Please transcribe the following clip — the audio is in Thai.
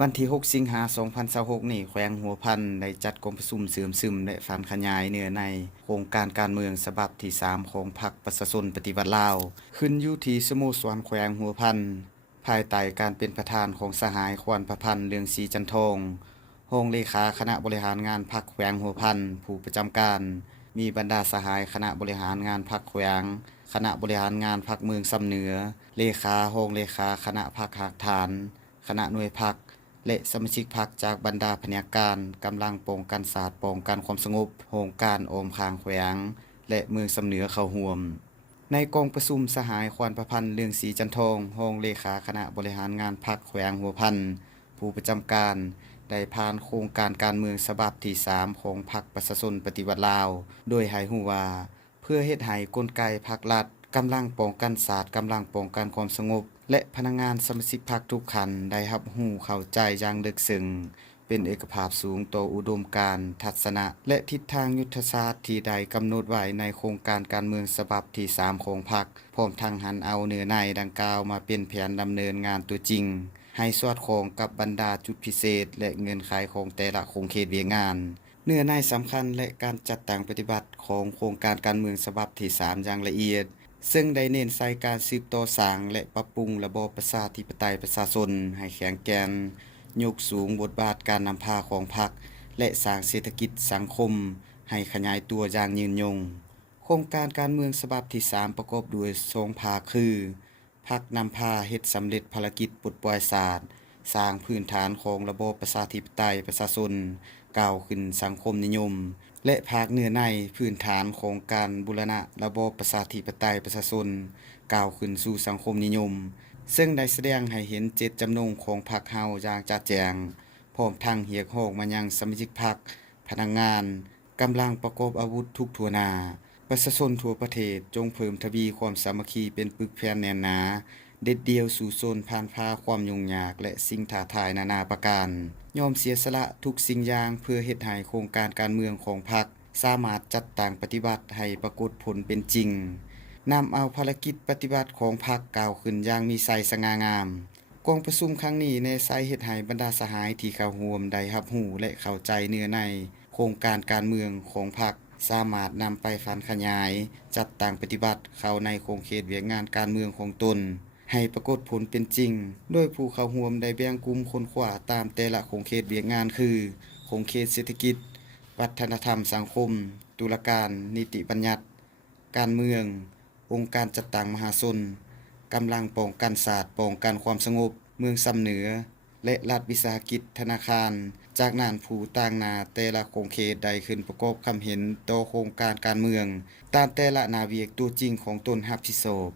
วันที่6สิงหาคม2026นี้แขวงหัวพันได้จัดกองประชุมเสริมซึมและฝันขยายเนื้อในโครงการการเมืองฉบับที่3ของพรรคประชาชนปฏิวัติลาวขึ้นอยู่ที่สโมสรแขวงหัวพันภายใต้การเป็นประธานของสหายควรประพันธ์เรืองศรีจันทองรองเลขาคณะบริหารงานพรรคแขวงหัวพันผู้ประจำการมีบรรดาสหายคณะบริหารงานพรรคแขวงคณะบริหารงานพรรคเมืองซ้ำเหนือเลขารองเลขาคณะพรรคหากฐานคณะหน่วยพรรคและสมาชิกพรรคจากบรรดาแผนกการกำลังป้องกันศาสตร์ป้องกันความสงบโรงการโอมคางแขวงและเมืองสำเหนือเข้าร่วมในกองประชุมสหายควรประพันธ์เรืองศรีจันทองรองเลขาคณะบริหารงานพรรคแขวงหัวพันผู้ประจำการได้ผ่านโครงการการเมืองฉบับที่3ของพรรคประชาชนปฏิวัติลาวโดยให้ฮู้ว่าเพื่อเฮ็ดให้กลไกพรรครัฐกำลังป้องกันศาสตร์กำลังป้องกันความสงบและพนักงานสมาชิกพรรคทุกคันได้รับรู้เข้าใจอย่างลึกซึ้งเป็นเอกภาพสูงต่ออุดมการณ์ทัศนะและทิศทางยุทธศาสตร์ที่ได้กำหนดไว้ในโครงการการเมืองฉบับที่3ของพรรคพร้อมทั้งหันเอาเนื้อในดังกล่าวมาเป็นแผนดำเนินงานตัวจริงให้สอดคล้องกับบรรดาจุดพิเศษและเงื่อนไขของแต่ละโครงเขตเวียงงานเนื้อในสำคัญและการจัดตั้งปฏิบัติของโครงการการเมืองฉบับที่3อย่างละเอียดซึ่งได้เน้นใส่การสืบต่อสร้างและปรับปรุงระบอบประชาธิปไตยประชาชนให้แข็งแกร่งยกสูงบทบาทการนำพาของพรรคและสร้างเศรษฐกิจสังคมให้ขยายตัวอย่างยืนยงโครงการการเมืองฉบับที่3ประกอบด้วย2ภาคคือพรรคนำพาเฮ็ดสำเร็จภารกิจปลดปล่อยศาสตร์สร้างพื้นฐานของระบอบประชาธิปไตยประชาชนก้าวขึ้นสังคมนิยมและภาคเนื้อในพื้นฐานของการบูรณะระบอบประชาธิปไตยประชาชนก้าวขึ้นสู่สังคมนิยมซึ่งได้แสดงให้เห็นเจตจำนงของพรรคเฮาอย่างชัดแจ้งพร้อมทั้งเรียกร้องมายังสมาชิกพรรคพนักงานกำลังประกอบอาวุธทุกทั่วหน้าประชาชนทั่วประเทศจงเพิ่มทวีความสามัคคีเป็นปึกแผ่นแน่นหนาเด็ดเดียวสู่ชนผ่านพาความยุ่งยากและสิ่งท้าทายนานาประการยอมเสียสละทุกสิ่งอย่างเพื่อเฮ็ดให้โครงการการเมืองของพรรคสามารถจัดตั้งปฏิบัติให้ปรากฏผลเป็นจริงนำเอาภารกิจปฏิบัติของพรรคกล่าวขึ้นอย่างมีไสสง่างามกองประชุมครั้งนี้ในสายเฮ็ดให้บรรดาสหายที่เข้าร่วมได้รับรู้และเข้าใจเนื้อในโครงการการเมืองของพรรคสามารถนำไปฝันขยายจัดตั้งปฏิบัติเข้าในโครงเขตเวียงงานการเมืองของตนให้ปรากฏผลเป็นจริงโดยผู้เข้าร่วมได้แบ่งกลุ่มคนขวาตามแต่ละโครงเขตเวียงงานคือโครงเขตเศรษฐกิจวัฒนธรรมสังคมตุลาการนิติบัญญัติการเมืององค์การจัดตั้งมหาชนกำลังป้องกันศาสตร์ป้องกันความสงบเมืองซ้ำเหนือและรัฐวิสาหกิจธนาคารจากนั้นผู้ต่างหน้าแต่ละโครงเขตได้ขึ้นประกอบคำเห็นต่อโครงการการเมืองตามแต่ละหน้าเวียกตัวจริงของตนรับผิดชอบ